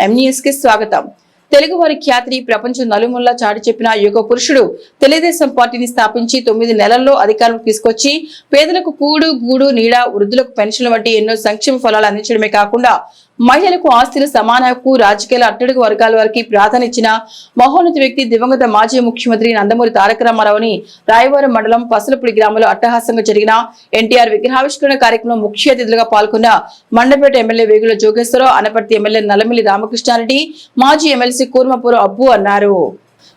ఎంన్యూస్కి స్వాగతం. తెలుగు వారి ఖ్యాతిని ప్రపంచం నలుమూలలా చాటి చెప్పిన యుగ పురుషుడు తెలుగుదేశం పార్టీని స్థాపించి తొమ్మిది నెలల్లో అధికారం తీసుకొచ్చి పేదలకు కూడు గూడు నీడ వృద్ధులకు పెన్షన్ వంటి ఎన్నో సంక్షేమ ఫలాలు అందించడమే కాకుండా మహిళలకు ఆస్తుల సమాన హక్కు రాజకీయాల అట్టడుగు వర్గాల వారికి ప్రాధాన్యత మహోన్నత వ్యక్తి దివంగత మాజీ ముఖ్యమంత్రి నందమూరి తారక రామారావుని రాయవరం మండలం పసలపూడి గ్రామంలో అట్టహాసంగా జరిగిన ఎన్టీఆర్ విగ్రహావిష్కరణ కార్యక్రమం ముఖ్య అతిథులుగా పాల్గొన్న మండపేట ఎమ్మెల్యే వేగుల జోగేశ్వరరావు అనపర్తి ఎమ్మెల్యే నల్లమిల్లి రామకృష్ణారెడ్డి మాజీ ఎమ్మెల్సీ కూర్మపురం అబ్బు అన్నారు.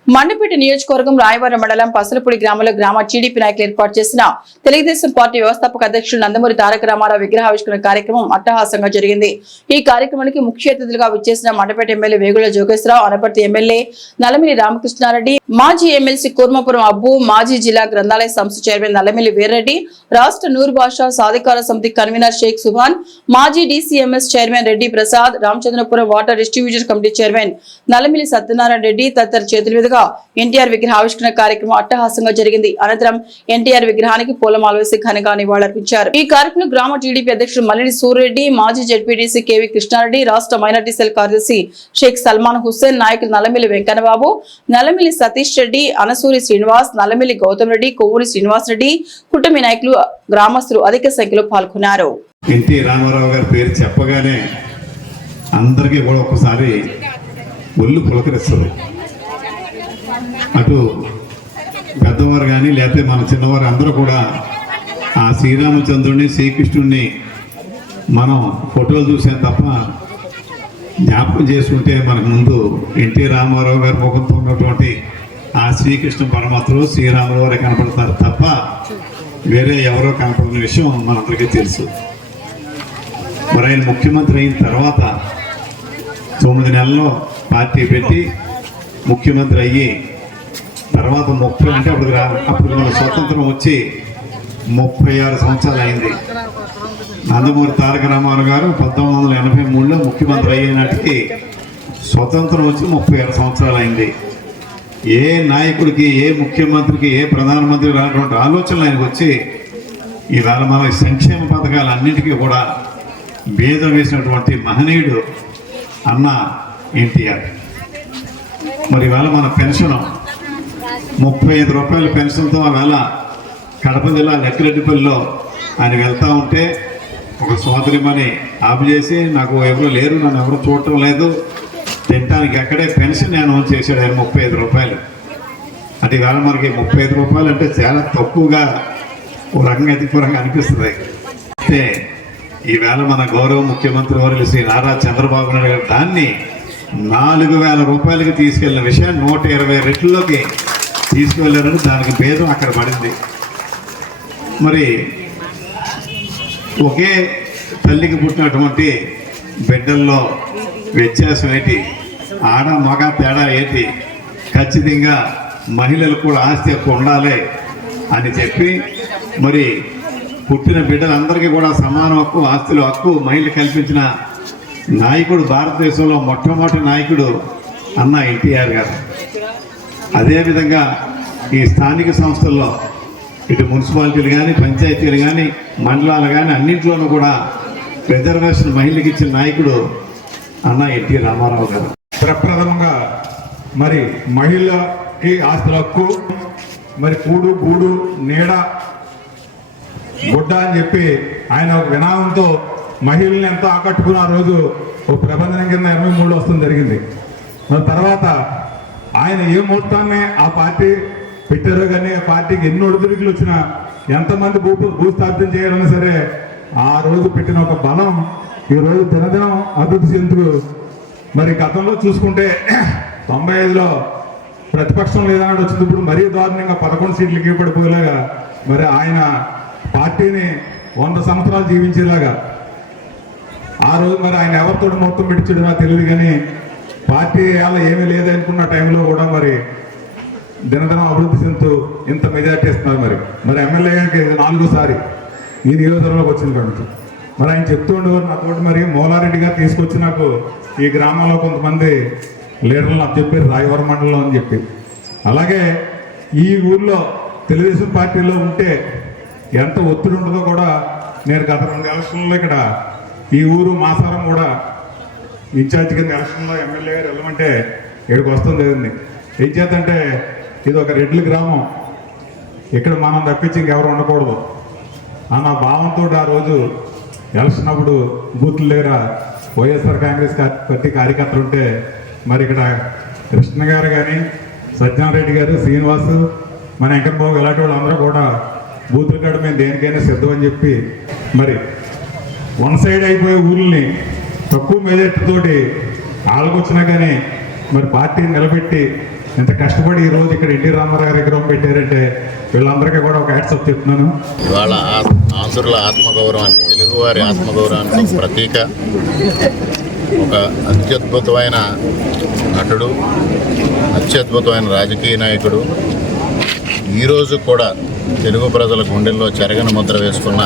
మండపేట నియోజకవర్గం రాయవరం మండలం పసలపూడి గ్రామంలో గ్రామ టీడీపీ నాయకులు ఏర్పాటు చేసిన తెలుగుదేశం పార్టీ వ్యవస్థాపక అధ్యక్షుడు నందమూరి తారక రామారావు విగ్రహావిష్కరణ కార్యక్రమం అట్టహాసంగా జరిగింది. ఈ కార్యక్రమానికి ముఖ్య అతిథులుగా విచ్చేసిన మండపేట ఎమ్మెల్యే వేగుల జోగేశ్వరరావు అనపర్తి ఎమ్మెల్యే నల్లమిల్లి రామకృష్ణారెడ్డి మాజీ ఎమ్మెల్సీ కూర్మపురం అబ్బు మాజీ జిల్లా గ్రంథాలయ సంస్థ చైర్మన్ నల్లమిల్లి వీర్రెడ్డి రాష్ట్ర నూరు భాషా సాధికార సమితి కన్వీనర్ షేక్ సుభాన్ మాజీ DCMS chairman Reddy Prasad Ramachandrapuram water distribution committee chairman Nallamilli Satyanarayana Reddy తదితర చేతుల మీదుగా ఎన్టీఆర్ విగ్రహ ఆవిష్కరణ కార్యక్రమం అట్టహాసంగా జరిగింది. అనంతరం ఎన్టీఆర్ విగ్రహానికి పూలమాల వేసి ఘనంగా నివాళులర్పించారు. ఈ కార్యక్రమం గ్రామ టీడీపీ అధ్యక్షుడు మల్లిడి సూర్యరెడ్డి మాజీ జడ్పీటీసీ కేవీ కృష్ణారెడ్డి రాష్ట్ర మైనార్టీ సెల్ కార్యదర్శి షేక్ సల్మాన్ హుస్సేన్ నాయకులు నల్లమిల్లి వెంకన్నబాబు నల్లమిల్లి సతీష్ రెడ్డి అనసూరి శ్రీనివాస్ నల్లమిల్లి గౌతమ్ రెడ్డి కొవ్వూరి శ్రీనివాస్ రెడ్డి కుటుంబ నాయకులు గ్రామస్తులు అధిక సంఖ్యలో పాల్గొన్నారు. ఎన్టీ రామారావు గారి పేరు చెప్పగానే అందరికీ కూడా ఒకసారి ఒళ్ళు పులకరిస్తుంది. అటు పెద్దవారు కానీ లేకపోతే మన చిన్నవారు అందరూ కూడా ఆ శ్రీరామచంద్రుడిని శ్రీకృష్ణుడిని మనం ఫోటోలు చూసాం తప్ప జ్ఞాపకం చేసుకుంటే మనకు ముందు ఎన్టీ రామారావు గారి ముఖంతో ఉన్నటువంటి ఆ శ్రీకృష్ణ పరమాత్మలు శ్రీరాములు వారే కనపడతారు తప్ప వేరే ఎవరో కనపడిన విషయం మనందరికీ తెలుసు. మరి ఆయన ముఖ్యమంత్రి అయిన తర్వాత తొమ్మిది నెలల్లో పార్టీ పెట్టి ముఖ్యమంత్రి అయ్యి తర్వాత ముప్పై అంటే అప్పుడు రా- అప్పుడు మన స్వతంత్రం వచ్చి ముప్పై ఆరు సంవత్సరాలు అయింది. నందమూరి తారక రామారావు గారు పంతొమ్మిది వందల ఎనభై మూడులో ముఖ్యమంత్రి అయ్యేనాటికి స్వతంత్రం వచ్చి ముప్పై ఆరు సంవత్సరాలు అయింది. ఏ నాయకుడికి ఏ ముఖ్యమంత్రికి ఏ ప్రధానమంత్రి రానటువంటి ఆలోచనలు ఆయనకు వచ్చి ఇవాళ మన సంక్షేమ పథకాలు అన్నింటికీ కూడా భేదం వేసినటువంటి మహనీయుడు అన్న ఎన్టీఆర్. మరి ఇవాళ మన పెన్షన్ ముప్పై ఐదు రూపాయల పెన్షన్తో ఆవేళ కడప జిల్లా లెక్కిరెడ్డిపల్లిలో ఆయన వెళ్తూ ఉంటే ఒక సోదరిమని ఆపుచేసి నాకు ఎవరు లేరు నన్ను ఎవరు చూడటం లేదు. తినడానికి అక్కడే పెన్షన్ అనౌన్స్ చేశాడు ఆయన ముప్పై ఐదు రూపాయలు. అంటే ఇవాళ మనకి ముప్పై ఐదు రూపాయలు అంటే చాలా తక్కువగా ఓ రకంగా అతిపురంగా అనిపిస్తుంది. అయితే ఈవేళ మన గౌరవ ముఖ్యమంత్రి వర్యులు శ్రీ నారా చంద్రబాబు నాయుడు గారు దాన్ని నాలుగు వేల రూపాయలకి తీసుకెళ్ళిన విషయం నూట ఇరవై రెట్లలోకి తీసుకువెళ్ళారని దానికి భేదం అక్కడ పడింది. మరి ఒకే తల్లికి పుట్టినటువంటి బిడ్డల్లో వ్యత్యాసం ఏంటి? ఆడ మగ తేడా ఏంటి? ఖచ్చితంగా మహిళలు కూడా ఆస్తి ఎక్కువ ఉండాలి అని చెప్పి మరి పుట్టిన బిడ్డలందరికీ కూడా సమాన హక్కు ఆస్తులు హక్కు మహిళ కల్పించిన నాయకుడు భారతదేశంలో మొట్టమొదటి నాయకుడు అన్న ఎన్టీఆర్ గారు. అదేవిధంగా ఈ స్థానిక సంస్థల్లో ఇటు మున్సిపాలిటీలు కానీ పంచాయతీలు కానీ మండలాలు కానీ అన్నింటిలోనూ కూడా రిజర్వేషన్ మహిళకి ఇచ్చిన నాయకుడు అన్న ఎన్టీ రామారావు గారు. ప్రప్రథమంగా మరి మహిళకి ఆస్తుల హక్కు మరి కూడు గూడు నీడ గుడ్డ అని చెప్పి ఆయన ఒక వినామంతో మహిళల్ని ఎంతో ఆకట్టుకున్న ఆ రోజు ఓ ప్రబంధనం కింద ఎనభై మూడు వస్తుంది జరిగింది. మరి తర్వాత ఆయన ఏ ముహూర్తాన్ని ఆ పార్టీ పెట్టారో కానీ ఆ పార్టీకి ఎన్ని ఒడిదుడుకులు వచ్చినా ఎంతమంది భూ భూస్థాపితం చేయాలన్నా సరే ఆ రోజు పెట్టిన ఒక బలం ఈ రోజు దినదినం అభివృద్ధి చెందుతూ మరి గతంలో చూసుకుంటే తొంభై ఐదులో ప్రతిపక్షం లేదన్నట్టు వచ్చింది. ఇప్పుడు మరీ దారుణంగా పదకొండు సీట్లకి పడిపోయేలాగా మరి ఆయన పార్టీని వంద సంవత్సరాలు జీవించేలాగా ఆ రోజు మరి ఆయన ఎవరితో మొత్తం పెట్టించడు తెలియదు కానీ పార్టీ అలా ఏమీ లేదనుకున్న టైంలో కూడా మరి దినదినం అభివృద్ధి చెందుతూ ఇంత మెజార్టీ ఇస్తున్నారు మరి. మరి ఎమ్మెల్యే గారికి ఇది నాలుగోసారి ఈ నియోజకవర్గంలోకి వచ్చింది కాబట్టి. మరి ఆయన చెప్తూ ఉండేవారు నాతోటి మరి మోలారెడ్డి గారు తీసుకొచ్చి నాకు ఈ గ్రామంలో కొంతమంది లీడర్లు నాకు చెప్పారు రాయవరం మండలం అని చెప్పి. అలాగే ఈ ఊర్లో తెలుగుదేశం పార్టీలో ఉంటే ఎంత ఒత్తిడి ఉంటుందో కూడా నేను గత రెండు ఎలక్షన్లో ఇక్కడ ఈ ఊరు మాసారం కూడా ఇన్ఛార్జ్ కింద ఎలక్షన్లో ఎమ్మెల్యే గారు వెళ్ళమంటే ఇక్కడికి వస్తుంది లేదండి. ఏం చేద్దంటే ఇది ఒక రెడ్ల గ్రామం. ఇక్కడ మనం తప్పించి ఇంకెవరు ఉండకూడదు. అన్న భావంతో ఆ రోజు ఎలక్షన్ అప్పుడు బూత్ల దగ్గర వైఎస్ఆర్ కాంగ్రెస్ పార్టీ కార్యకర్తలు ఉంటే మరి ఇక్కడ కృష్ణ గారు కానీ సత్యనారాయణ గారు శ్రీనివాసు మన వెంకటబాబు ఇలాంటి వాళ్ళందరూ కూడా బూతుల కాడ మేము దేనికైనా సిద్ధం అని చెప్పి మరి వన్ సైడ్ అయిపోయే ఊళ్ళని తక్కువ మెజార్టీతోటి ఆళ్ళకొచ్చినా కానీ మరి పార్టీని నిలబెట్టి ఎంత కష్టపడి ఈ రోజు ఇక్కడ ఎన్టీ రామారావు గారి విగ్రహం పెట్టారంటే వీళ్ళందరికీ కూడా ఒక హ్యాట్సప్ చెప్తున్నాను. ఇవాళ ఆసురుల ఆంధ్రుల ఆత్మగౌరవానికి తెలుగువారి ఆత్మగౌరవానికి ప్రతీక ఒక అత్యద్భుతమైన నటుడు అత్యద్భుతమైన రాజకీయ నాయకుడు. ఈరోజు కూడా తెలుగు ప్రజల గుండెల్లో చెరగని ముద్ర వేసుకున్న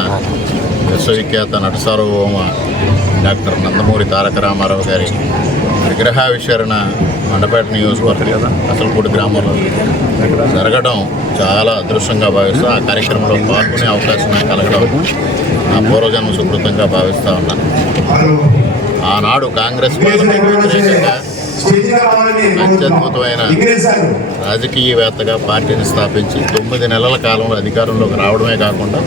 విశ్వవిఖ్యాత నట సార్వభౌమ డాక్టర్ నందమూరి తారక రామారావు గారి విగ్రహావిష్కరణ మండపేట నియోజకవర్గం కదా అసలుపూడి గ్రామంలో. జరగడం చాలా అదృష్టంగా భావిస్తూ ఆ కార్యక్రమంలో పాల్గొనే అవకాశం కలగడం నా పూర్వజన్మ సుకృతంగా భావిస్తూ ఉన్నాను ఆనాడు కాంగ్రెస్ వ్యతిరేకంగా అత్యద్భుతమైన రాజకీయవేత్తగా పార్టీని స్థాపించి తొమ్మిది నెలల కాలంలో అధికారంలోకి రావడమే కాకుండా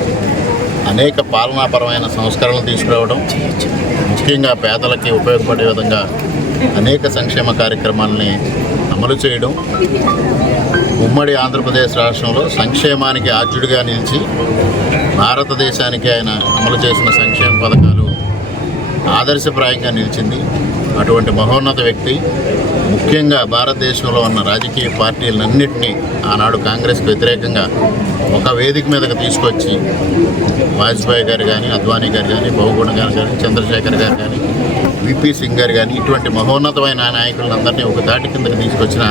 అనేక పాలనాపరమైన సంస్కరణలు తీసుకురావడం ముఖ్యంగా పేదలకి ఉపయోగపడే విధంగా అనేక సంక్షేమ కార్యక్రమాలని అమలు చేయడం ఉమ్మడి ఆంధ్రప్రదేశ్ రాష్ట్రంలో సంక్షేమానికి ఆద్యుడిగా నిలిచి భారతదేశానికి ఆయన అమలు చేసిన సంక్షేమ పథకాలు ఆదర్శప్రాయంగా నిలిచింది. అటువంటి మహోన్నత వ్యక్తి ముఖ్యంగా భారతదేశంలో ఉన్న రాజకీయ పార్టీలన్నింటినీ ఆనాడు కాంగ్రెస్కి వ్యతిరేకంగా ఒక వేదిక మీదకి తీసుకొచ్చి వాజ్పేయి గారు కానీ అద్వానీ గారు కానీ బహుగుణ గారు కానీ చంద్రశేఖర్ గారు కానీ విపి సింగ్ గారు కానీ ఇటువంటి మహోన్నతమైన నాయకులందరినీ ఒక దాటి కిందకి తీసుకొచ్చిన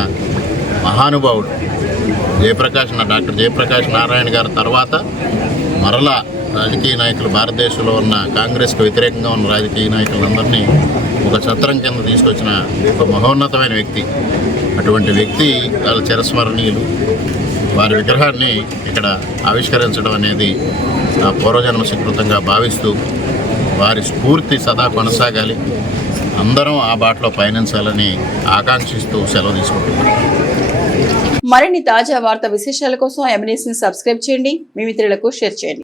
మహానుభావుడు జయప్రకాష్ నా- డాక్టర్ జయప్రకాష్ నారాయణ గారి తర్వాత మరలా రాజకీయ నాయకులు భారతదేశంలో ఉన్న కాంగ్రెస్కు వ్యతిరేకంగా ఉన్న రాజకీయ నాయకులందరినీ ఒక ఛత్రం కింద తీసుకొచ్చిన ఒక మహోన్నతమైన వ్యక్తి. అటువంటి వ్యక్తి వాళ్ళ చిరస్మరణీయులు. వారి విగ్రహాన్ని ఇక్కడ ఆవిష్కరించడం అనేది ఆ పూర్వజన్మ స్వీకృతంగా భావిస్తూ వారి స్ఫూర్తి సదా కొనసాగాలి. అందరం ఆ బాటలో పయనించాలని ఆకాంక్షిస్తూ సెలవు తీసుకుంటున్నాను మరిన్ని తాజా వార్త విశేషాల కోసం ఎంఎన్ఎస్ సబ్స్క్రైబ్ చేయండి. మీ మిత్రులకు షేర్ చేయండి.